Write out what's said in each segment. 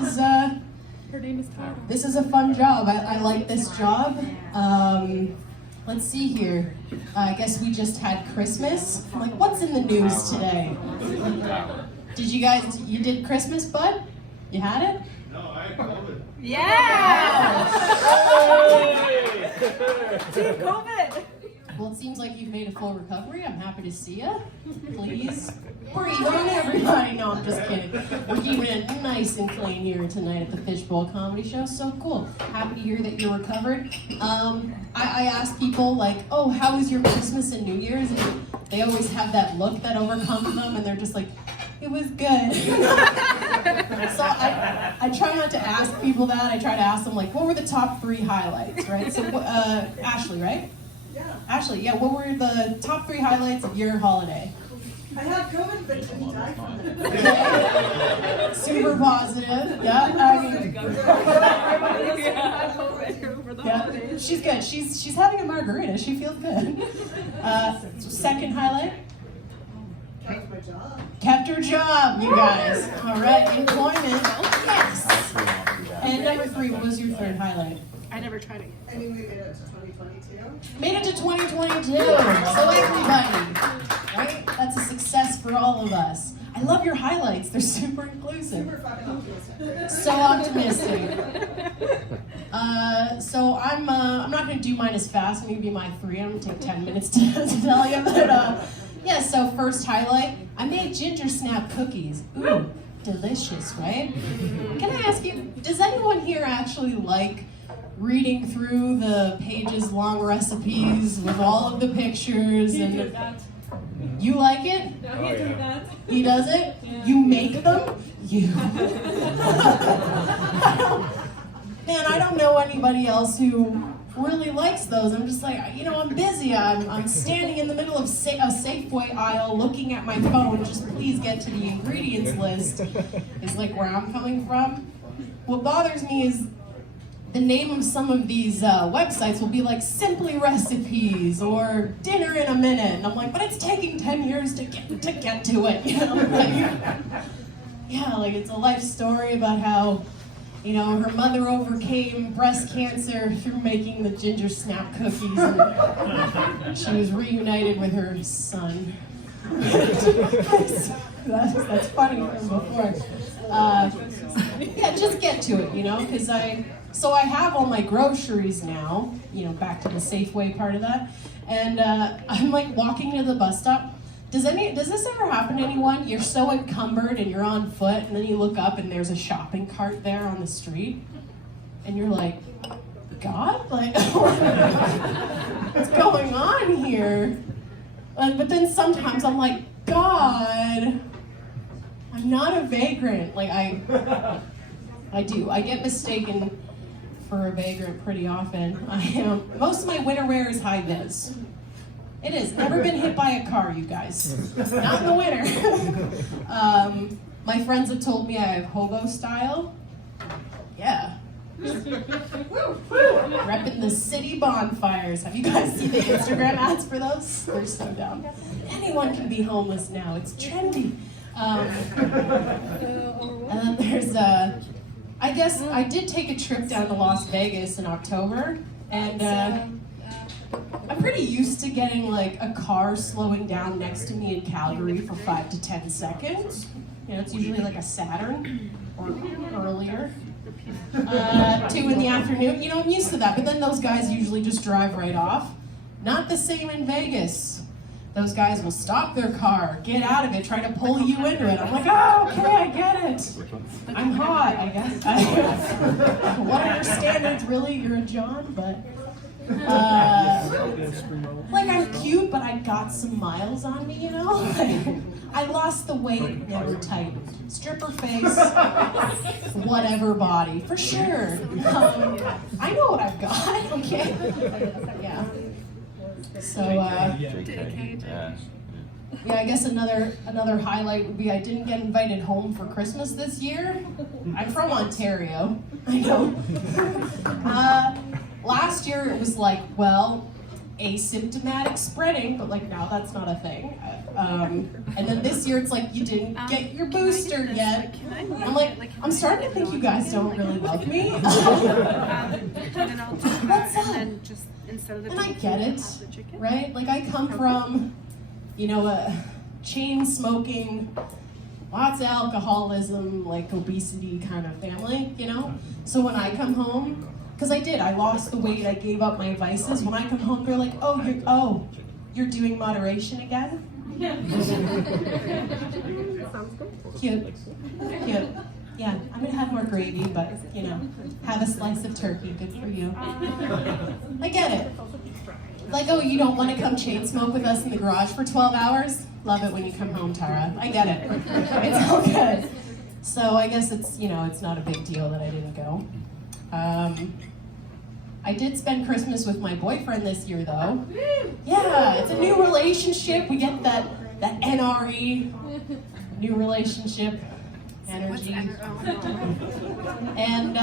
Her name is Tarah. This is a fun job. I like this job. Let's see here. I guess we just had Christmas. I'm like, what's in the news today? Did you did Christmas, bud? You had it? No, I had COVID. Yeah! Team COVID! Well, it seems like you've made a full recovery. I'm happy to see you. Please breathe on everybody. No, I'm just kidding. We're keeping it nice and clean here tonight at the Fishbowl Comedy Show. So cool. Happy to hear that you're recovered. I ask people like, oh, how was your Christmas and New Year's? And they always have that look that overcomes them, and they're just like, it was good. So I try not to ask people that. I try to ask them like, what were the top 3 highlights, right? So Ashley, right? Yeah. Ashley, yeah, what were the top 3 highlights of your holiday? I had COVID, but didn't die from it. Okay. Super positive. Yeah, yeah. She's good. She's having a margarita. She feels good. Second highlight. Kept my job. Kept her job, you guys. All right, employment. Yes. And number 3, what was your third highlight? I never tried it. I mean, we made it to 2022. Made it to 2022. So everybody, right? That's a success for all of us. I love your highlights. They're super inclusive. Super fucking optimistic. So optimistic. So I'm not going to do mine as fast. Maybe my 3. I'm going to take 10 minutes to tell you. But yeah, so first highlight, I made ginger snap cookies. Ooh, delicious, right? Can I ask you, does anyone here actually like reading through the pages long recipes with all of the pictures? And you like it? No, he did that. He does it? Yeah. You make them? You. Man, I don't know anybody else who really likes those. I'm just like, I'm busy. I'm standing in the middle of a Safeway aisle looking at my phone. Just please get to the ingredients list is like where I'm coming from. What bothers me is the name of some of these websites will be like Simply Recipes or Dinner in a Minute. And I'm like, but it's taking 10 years to get to it, like it's a life story about how, her mother overcame breast cancer through making the ginger snap cookies, and she was reunited with her son. That's funny from before. Yeah, just get to it, because I have all my groceries now, back to the Safeway part of that, and I'm like walking to the bus stop. Does this ever happen to anyone? You're so encumbered and you're on foot, and then you look up and there's a shopping cart there on the street, and you're like, God, like, what's going on here? But then sometimes I'm like, God, I'm not a vagrant. Like I get mistaken for a vagrant pretty often. I am. Most of my winter wear is high vis. It is. Never been hit by a car, you guys. Not in the winter. My friends have told me I have hobo style. Yeah. Repping the city bonfires. Have you guys seen the Instagram ads for those? They're so dumb. Anyone can be homeless now. It's trendy. And then there's I guess I did take a trip down to Las Vegas in October, and I'm pretty used to getting like a car slowing down next to me in Calgary for 5 to 10 seconds. It's usually like a Saturn or earlier. 2 in the afternoon. I'm used to that, but then those guys usually just drive right off. Not the same in Vegas. Those guys will stop their car, get out of it, try to pull you into it. I'm like, oh, okay, I get it. I'm hot, I guess. What are your standards, really? You're a John, but... like I'm cute, but I got some miles on me, I lost the weight, never tightened. Stripper face, whatever body, for sure. I know what I've got, okay? Yeah. So, yeah, I guess another highlight would be I didn't get invited home for Christmas this year. I'm from Ontario, I know. Last year it was like, well, asymptomatic spreading, but like now that's not a thing. And then this year it's like you didn't get your booster yet. I'm like, I'm starting to think you guys don't really love me. What's up? And I get it, right? Like I come from, you know, a chain smoking, lots of alcoholism, like obesity kind of family, you know? So when I come home, because I lost the weight, I gave up my vices. When I come home, they're like, you're doing moderation again? Cute. Yeah, I'm gonna have more gravy, but you know, have a slice of turkey, good for you. I get it. Like, oh, you don't want to come chain smoke with us in the garage for 12 hours? Love it when you come home, Tara. I get it. It's all good. So I guess it's, you know, it's not a big deal that I didn't go. I did spend Christmas with my boyfriend this year, though. Yeah, it's a new relationship. We get that NRE, new relationship energy. And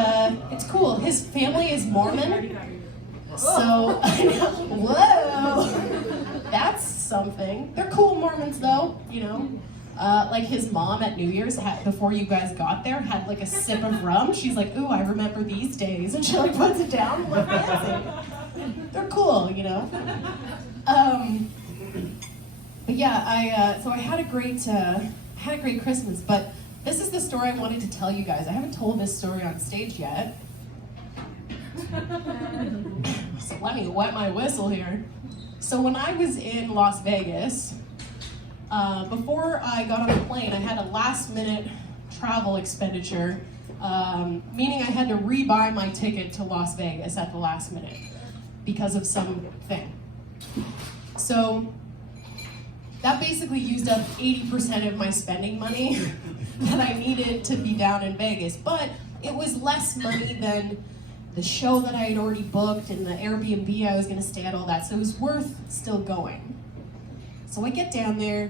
it's cool. His family is Mormon. So, whoa, that's something. They're cool Mormons though, you know. Like his mom at New Year's, before you guys got there, had like a sip of rum. She's like, ooh, I remember these days. And she like puts it down and like, fancy. They're cool, you know. But yeah, so I had a great Christmas, but this is the story I wanted to tell you guys. I haven't told this story on stage yet. So let me wet my whistle here. So when I was in Las Vegas, before I got on the plane, I had a last minute travel expenditure, meaning I had to rebuy my ticket to Las Vegas at the last minute because of something. So that basically used up 80% of my spending money that I needed to be down in Vegas, but it was less money than the show that I had already booked and the Airbnb I was gonna stay at, all that, so it was worth still going. So I get down there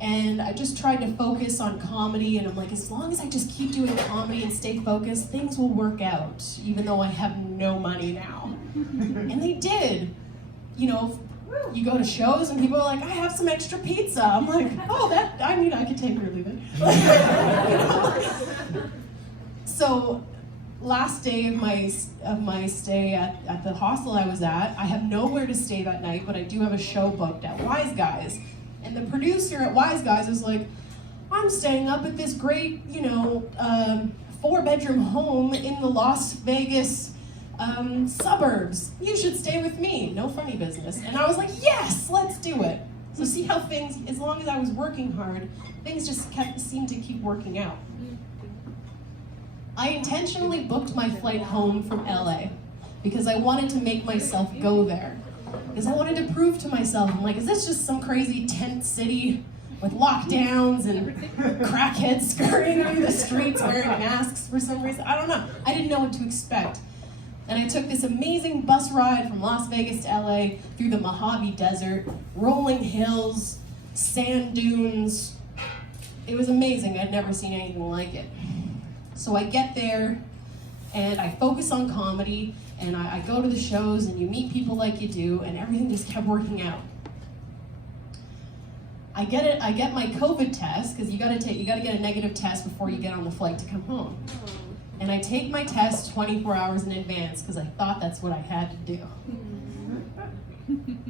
and I just tried to focus on comedy, and I'm like, as long as I just keep doing comedy and stay focused, things will work out, even though I have no money now. And they did. You know, you go to shows and people are like, I have some extra pizza. I'm like, oh, I could take it or leave it. You know? So, last day of my stay at the hostel I was at, I have nowhere to stay that night, but I do have a show booked at Wise Guys. And the producer at Wise Guys was like, I'm staying up at this great, 4-bedroom home in the Las Vegas suburbs. You should stay with me. No funny business. And I was like, yes, let's do it. So see how things, as long as I was working hard, things just seemed to keep working out. I intentionally booked my flight home from LA because I wanted to make myself go there. Because I wanted to prove to myself, I'm like, is this just some crazy tent city with lockdowns and crackheads scurrying through the streets wearing masks for some reason? I don't know. I didn't know what to expect. And I took this amazing bus ride from Las Vegas to LA through the Mojave Desert, rolling hills, sand dunes. It was amazing. I'd never seen anything like it. So I get there, and I focus on comedy, and I go to the shows, and you meet people like you do, and everything just kept working out. I get my COVID test, because you gotta get a negative test before you get on the flight to come home. And I take my test 24 hours in advance, because I thought that's what I had to do.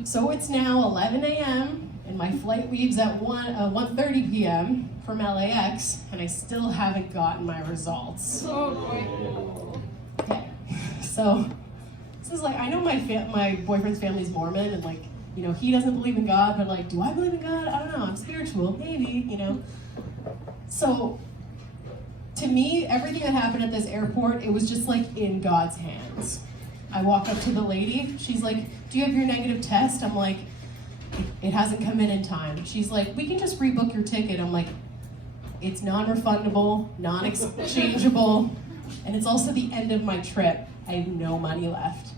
So it's now 11 a.m., and my flight leaves at 1:30 p.m. from LAX, and I still haven't gotten my results. Okay, so this is like, I know my boyfriend's family's Mormon, and like, he doesn't believe in God, but like, do I believe in God? I don't know, I'm spiritual, maybe, So, to me, everything that happened at this airport, it was just like in God's hands. I walk up to the lady, she's like, do you have your negative test? I'm like, it hasn't come in time. She's like, we can just rebook your ticket. I'm like, it's non-refundable, non-exchangeable, and it's also the end of my trip. I have no money left.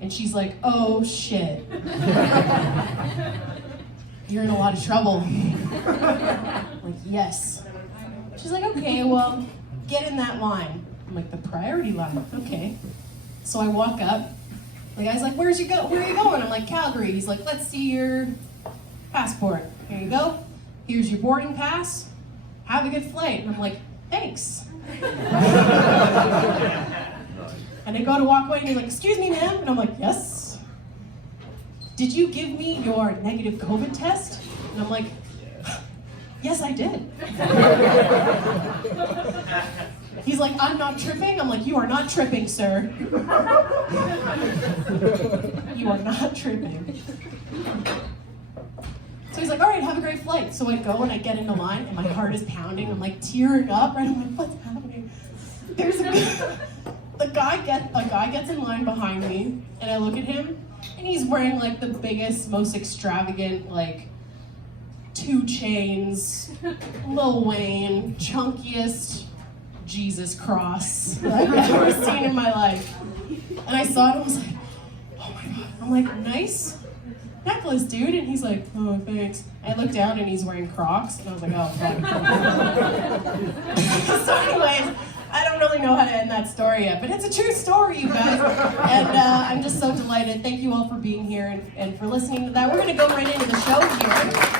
And she's like, oh shit. You're in a lot of trouble. I'm like, yes. She's like, okay, well, get in that line. I'm like, the priority line, okay. So I walk up, The guy's like, where are you going? I'm like, Calgary. He's like, let's see your passport. Here you go. Here's your boarding pass. Have a good flight. And I'm like, thanks. And I go to walk away and he's like, excuse me, ma'am. And I'm like, yes. Did you give me your negative COVID test? And I'm like, yes, I did. He's like, I'm not tripping. I'm like, you are not tripping, sir. You are not tripping. So he's like, all right, have a great flight. So I go and I get into line and my heart is pounding. I'm like tearing up, right? I'm like, what's happening? There's a guy gets in line behind me and I look at him and he's wearing like the biggest, most extravagant, like 2 Chainz, Lil Wayne, chunkiest Jesus cross that I've ever seen in my life. And I saw it and I was like, oh my God. I'm like, nice necklace, dude. And he's like, oh, thanks. I looked down and he's wearing Crocs. And I was like, oh, fuck. So anyways, I don't really know how to end that story yet, but it's a true story, you guys. And I'm just so delighted. Thank you all for being here and for listening to that. We're going to go right into the show here.